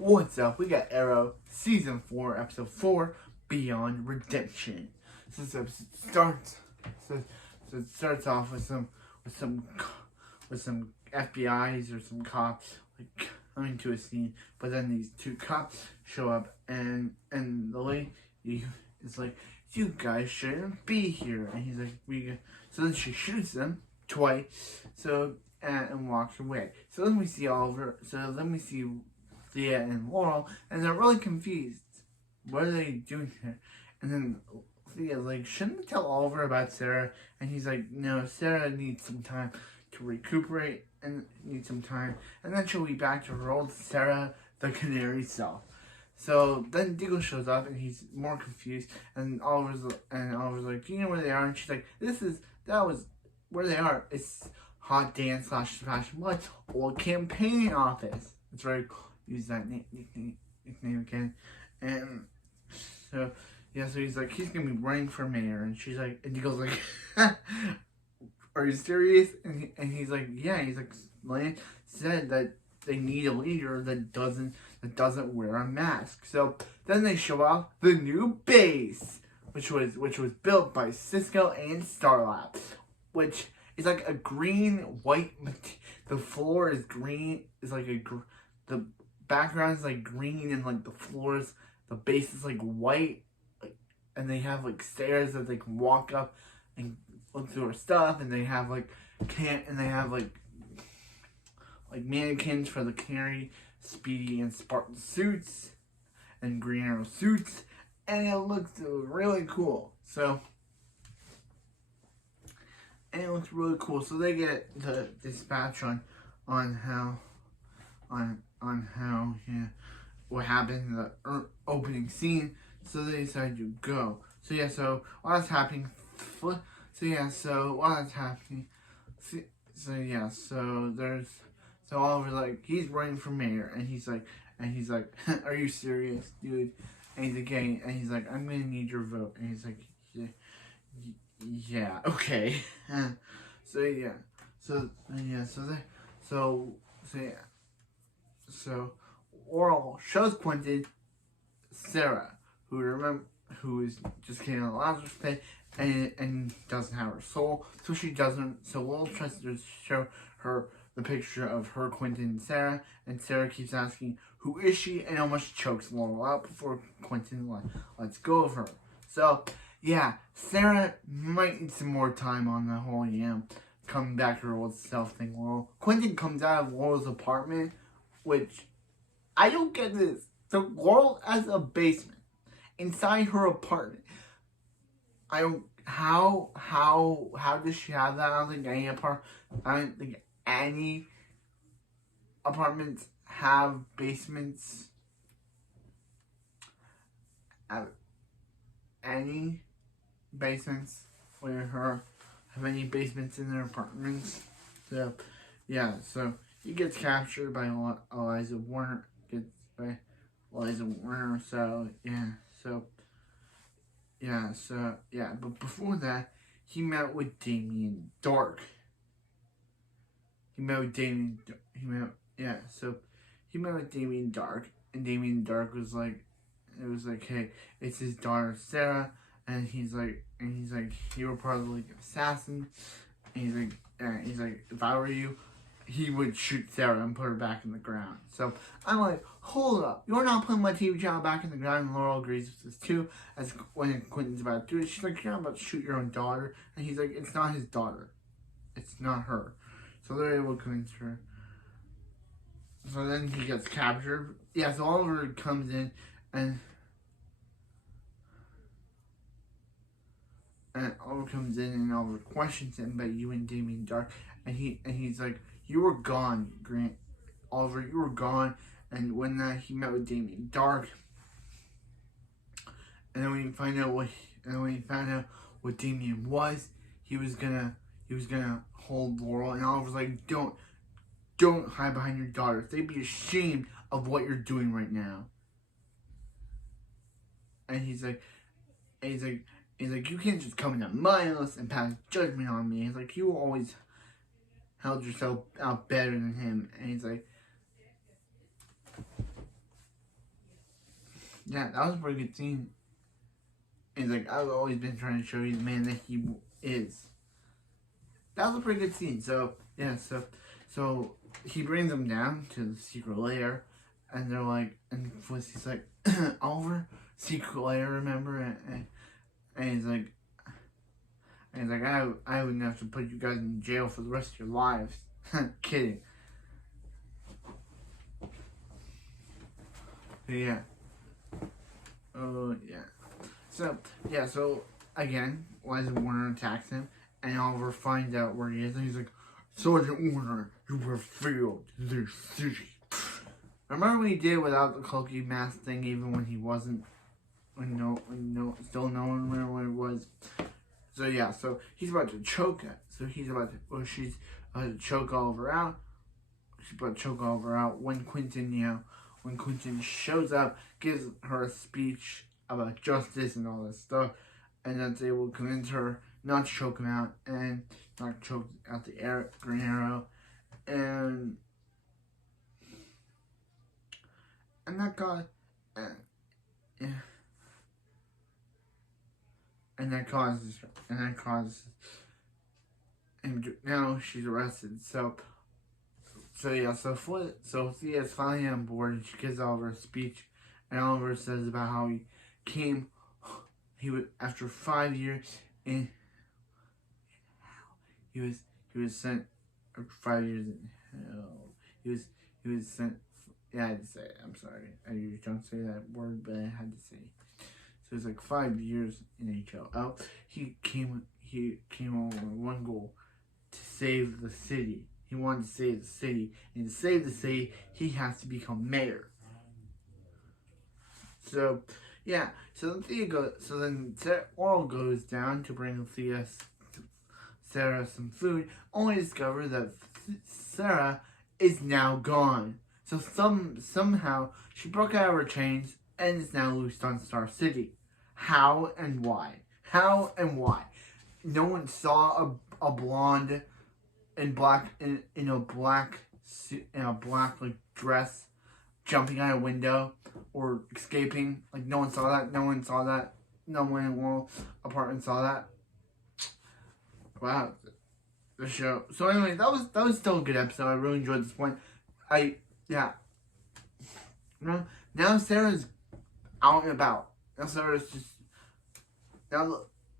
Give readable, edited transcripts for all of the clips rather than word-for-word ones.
What's up? We got Arrow Season 4, Episode 4, Beyond Redemption. So this episode starts so it starts off with some FBI's or some cops like coming to a scene, but then these two cops show up and the lady is like, "You guys shouldn't be here," and he's like, So then she shoots them twice, and walks away. So then we see Oliver. So then we see Thea and Laurel, and they're really confused. What are they doing here? And then Thea's like, "Shouldn't we tell Oliver about Sarah?" And he's like, "No, Sarah needs some time to recuperate and needs some time, and then she'll be back to her old Sarah the Canary self." So then Diggle shows up and he's more confused, and Oliver's like, "Do you know where they are?" And she's like, that was where they are. It's Hot Dance / Fashion Blood old campaign office. It's very cool. Use that nickname again. And so he's like, he's gonna be running for mayor, and she's like, and he goes like, "Are you serious?" And he's like, "Yeah." He's like, Lance said that they need a leader that doesn't wear a mask. So then they show off the new base, which was built by Cisco and Starlab, which is like a green white. The floor is green. It's like the background is like green, and like the base is like white, like, and they have like stairs that they can walk up and look through our stuff, and they have like mannequins for the Canary, Speedy, and Spartan suits, and Green Arrow suits, and it looks really cool. So they get the dispatch on how what happened in the opening scene. So they decide to go. So while that's happening, so Oliver, like, he's running for mayor, and he's like, "Are you serious, dude?" And he's like, "Yeah," and he's like, "I'm gonna need your vote," and he's like, "Yeah, okay." So Laurel shows Quentin Sarah, who is just getting a Lazarus pit and doesn't have her soul, so Laurel tries to show her the picture of her, Quentin, and Sarah, and Sarah keeps asking, "Who is she?" and almost chokes Laurel out before Quentin lets go of her. So yeah, Sarah might need some more time on the whole coming back to her old self thing. Quentin comes out of Laurel's apartment, which I don't get this. So Laurel has a basement inside her apartment. How does she have that? I don't think any apartments have basements. Have any basements have any basements in their apartments. So yeah, so he gets captured by Eliza Warner. But before that, he met with Damien Dark. He met with Damien Dark, and Damien Dark was like, "Hey, it's his daughter Sarah," and he's like, "You were probably an assassin," and he's like, "If I were you, he would shoot Sarah and put her back in the ground." So I'm like, "Hold up, you're not putting my TV channel back in the ground." And Laurel agrees with this too, as when Quentin's about to do it. She's like, "You're not about to shoot your own daughter," and he's like, "It's not his daughter, it's not her." So they're able to convince her. So then he gets captured. Yeah, so Oliver comes in and Oliver questions him about you and Damien Dark, and he's like, "You were gone, Grant. Oliver, you were gone." And when he met with Damien Dark, and then when he found out what Damien was, he was gonna hold Laurel, and Oliver's like, Don't hide behind your daughters. They'd be ashamed of what you're doing right now." And he's like, "You can't just come into my house and pass judgment on me." He's like, "You always held yourself out better than him." And he's like, yeah, that was a pretty good scene. He's like, I've always been trying to show you the man that he is. That was a pretty good scene. So yeah, so he brings them down to the secret lair, and they're like, and Felicity's like, Oliver, secret lair, remember? And he's like, I wouldn't have to put you guys in jail for the rest of your lives. Kidding. Yeah. Oh, yeah. So again, Liza Warner attacks him, and Oliver finds out where he is, and he's like, Sergeant Warner, you have failed this city. Remember what he did without the cloaky mask thing, even when he wasn't, still no one remember what it was. So yeah, so he's about to choke it. So she's about to choke Oliver out. She's about to choke Oliver out when Quentin shows up, gives her a speech about justice and all this stuff, and that's able to convince her not to choke him out and not choke out the Green Arrow, and that got and that causes and now she's arrested. So Thea's finally on board, and she gives Oliver a speech, and Oliver says about how he was after 5 years in he was sent 5 years in hell. He was sent. Yeah, I had to say it. I'm sorry. I usually don't say that word, but I had to say it. So it's like 5 years in HLL. He came over with one goal: to save the city. He wanted to save the city, and to save the city, he has to become mayor. So, yeah. So then Oral goes down to bring Sarah some food, only to discover that Sarah is now gone. So somehow she broke out of her chains and is now loosed on Star City. How and why? How and why? No one saw a blonde in black in a black like dress jumping out a window or escaping. Like no one saw that. No one saw that. No one in the apartment saw that. Wow, the show. So anyway, that was still a good episode. I really enjoyed this one. Now Sarah's out and about. Now Sarah's just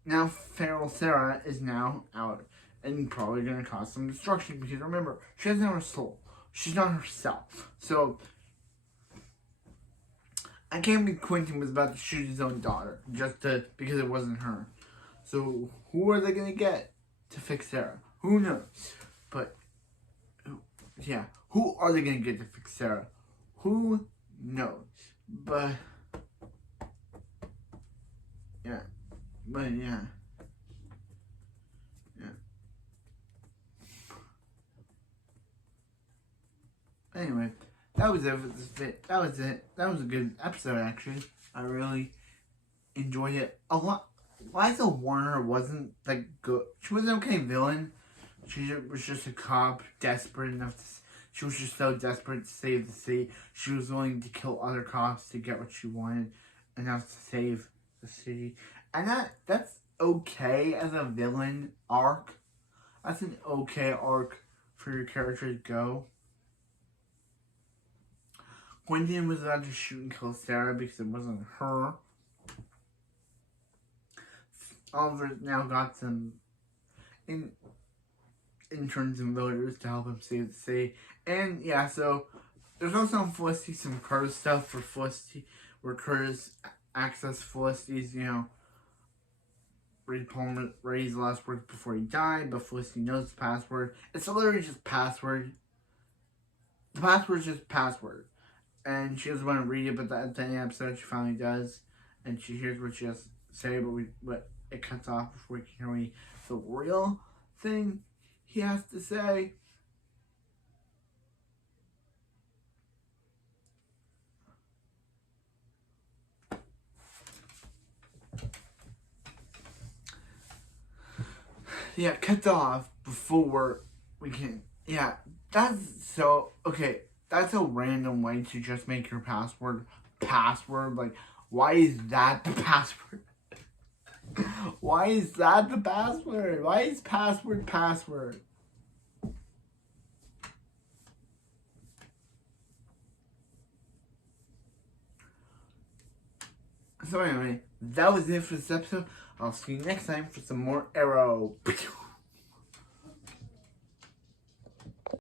now feral Sarah is now out and probably gonna cause some destruction, because remember, she doesn't have her soul. She's not herself. So I can't believe Quentin was about to shoot his own daughter because it wasn't her. So who are they gonna get to fix Sarah? Who knows? But yeah, who are they gonna get to fix Sarah? Who knows? But yeah. Anyway, that was it. That was it. That was a good episode, actually. I really enjoyed it a lot. Liza Warner wasn't like good. She was an okay villain. She was just a cop, desperate enough to. She was just so desperate to save the city. She was willing to kill other cops to get what she wanted, and that's to save the city. And that's okay as a villain arc. That's an okay arc for your character to go. Quentin was about to shoot and kill Sarah because it wasn't her. Oliver now got some interns and voters to help him save the city. And yeah, so there's also on Felicity some Curtis stuff for Felicity, where Curtis accessed Felicity's, Reed Palmer Ray's last words before he died, but Felicity knows the password. It's literally just password. The password is just password. And she doesn't want to read it, but at the end of the episode she finally does. And she hears what she has to say, but it cuts off before we can hear the real thing he has to say. Yeah, cuts off before we can. Yeah, that's so okay. That's a random way to just make your password. Like, Why is that the password? Why is that the password? Why is password password? So anyway, that was it for this episode. I'll see you next time for some more Arrow.